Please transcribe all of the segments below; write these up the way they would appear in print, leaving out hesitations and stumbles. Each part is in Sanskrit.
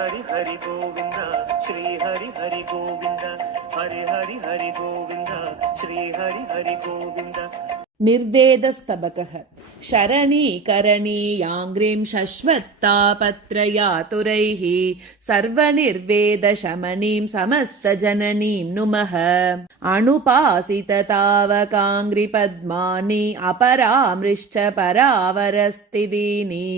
हरि हरि गोविंद श्री हरि हरि गोविंद हरि हरि हरि गोविंद श्री हरि हरि गोविंद। निर्वेदस्तबकः शरणीकरणीयाङ्घ्रिं शश्वत्तापत्रयातुरैः सर्वनिर्वेदशमनीं समस्तजननीं नुमः। अणुपासिततावकाङ्घ्रिपद्मानि अपरामृश्च परावरस्तिदीनि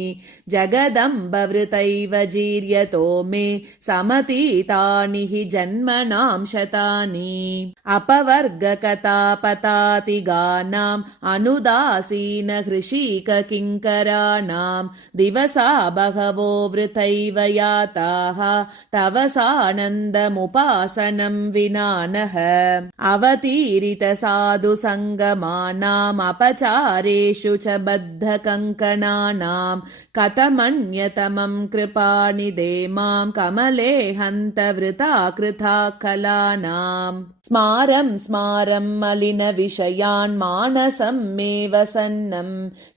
जगदम्बवृतैव जीर्यतो मे समतीतानि हि जन्मनां शतानि। अपवर्गकथापतातिगानाम् अनुदासीन हृषीककिङ्कराणां दिवसा बहवो वृथैव याताः तव सानन्दमुपासनं विना नः। अवतीरित साधु सङ्गमानाम् अपचारेषु च बद्धकङ्कणानां कथमन्यतमं कृपानिधे मां कमले हन्त वृथा कृथा कलानाम्। स्मारं स्मारं मलिनविषयान् मानसं मे वसन्नं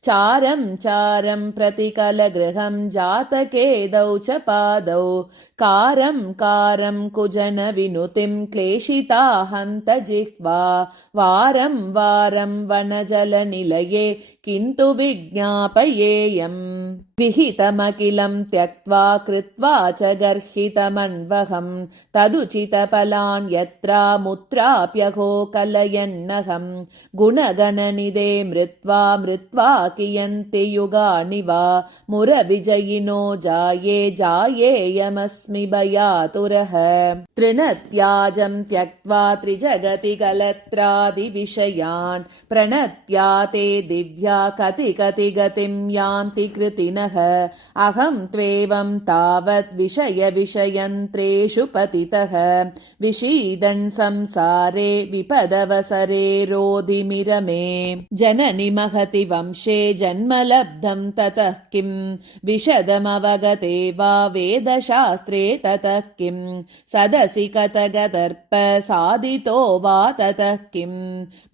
चारं चारं प्रतिकलगृहं जातकेदौ च पादौ कारं कारं कुजन विनुतिं क्लेशिता हन्त जिह्वा वारं वारं वनजलनिलये किन्तु विज्ञापयेयम्। विहितमखिलं त्यक्त्वा कृत्वा च गर्हितमन्वहं तदुचितफलान् यत्रा मुत्राप्यहो कलयन्नहं गुणगणनिधे मृत्वा मृत्वा कियन्ति युगानि वा मुरविजयिनो जाये जायेयमस्मि भयातुरः। तृणत्याजं त्यक्त्वा त्रिजगति कलत्रादिविषयान् प्रणत्या ते दिव्या कति कति गतिं यान्ति कृतिनः। अहं त्वेवं तावत् विषय विषयन्त्रेषु पतितः विषीदन् संसारे विपदवसरे रोधिमिरमे। जननि महति वंशे जन्म लब्धं ततः किं विशदमवगते वा वेदशास्त्रे ततः किं सदसि कथगदर्प साधितो वा ततः किं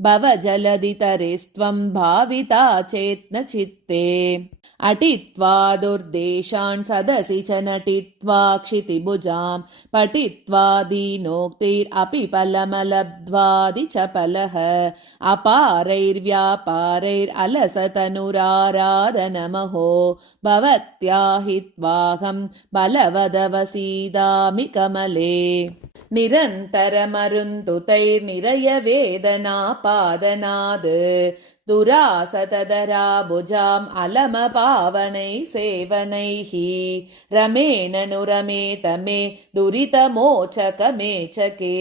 भवजलधितरेस्त्वं भाविता चेत् न चित्ते। अटित्वा दुर्देशान् सदसि च नटित्वा क्षितिभुजां पठित्वा दीनोक्तिरपि फलमलब्ध्वादिचपलः अपारैर्व्यापारैरलसतनुराराधनमहो भवत्या हित्वाहं बलवदवसीदामि कमले। निरन्तरमरुन्तुतैर्निरयवेदनापादनाद् दुरासतधराभुजाम् अलमपावनैः सेवनैः रमेण नुरमेत मे दुरितमोचकमेचके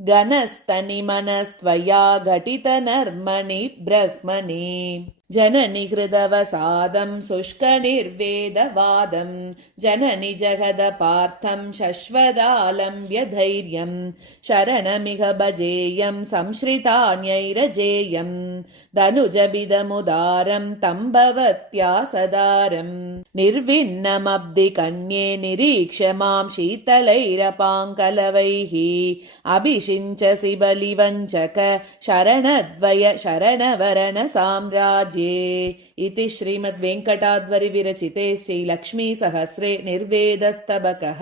गणस्तनिमनस्त्वया घटितनर्मणि ब्रह्मणि। जननि हृदवसादं शुष्कनिर्वेदवादं जननि जगदपार्थं शश्वदालम्ब्य धैर्यं शरणमिह भजेयं संश्रितान्यैरजेयं धनुजबिदमुदारं तं भवत्या सदारं। निर्विण्णमब्धिकन्ये निरीक्ष्य मां शीतलैरपाङ्कलवैः अभिषिञ्चसि बलिवञ्चक शरणद्वय शरणवरण साम्राज्ये। इति श्रीमद्वेङ्कटाद्वरि विरचिते श्रीलक्ष्मीसहस्रे निर्वेदस्तबकः।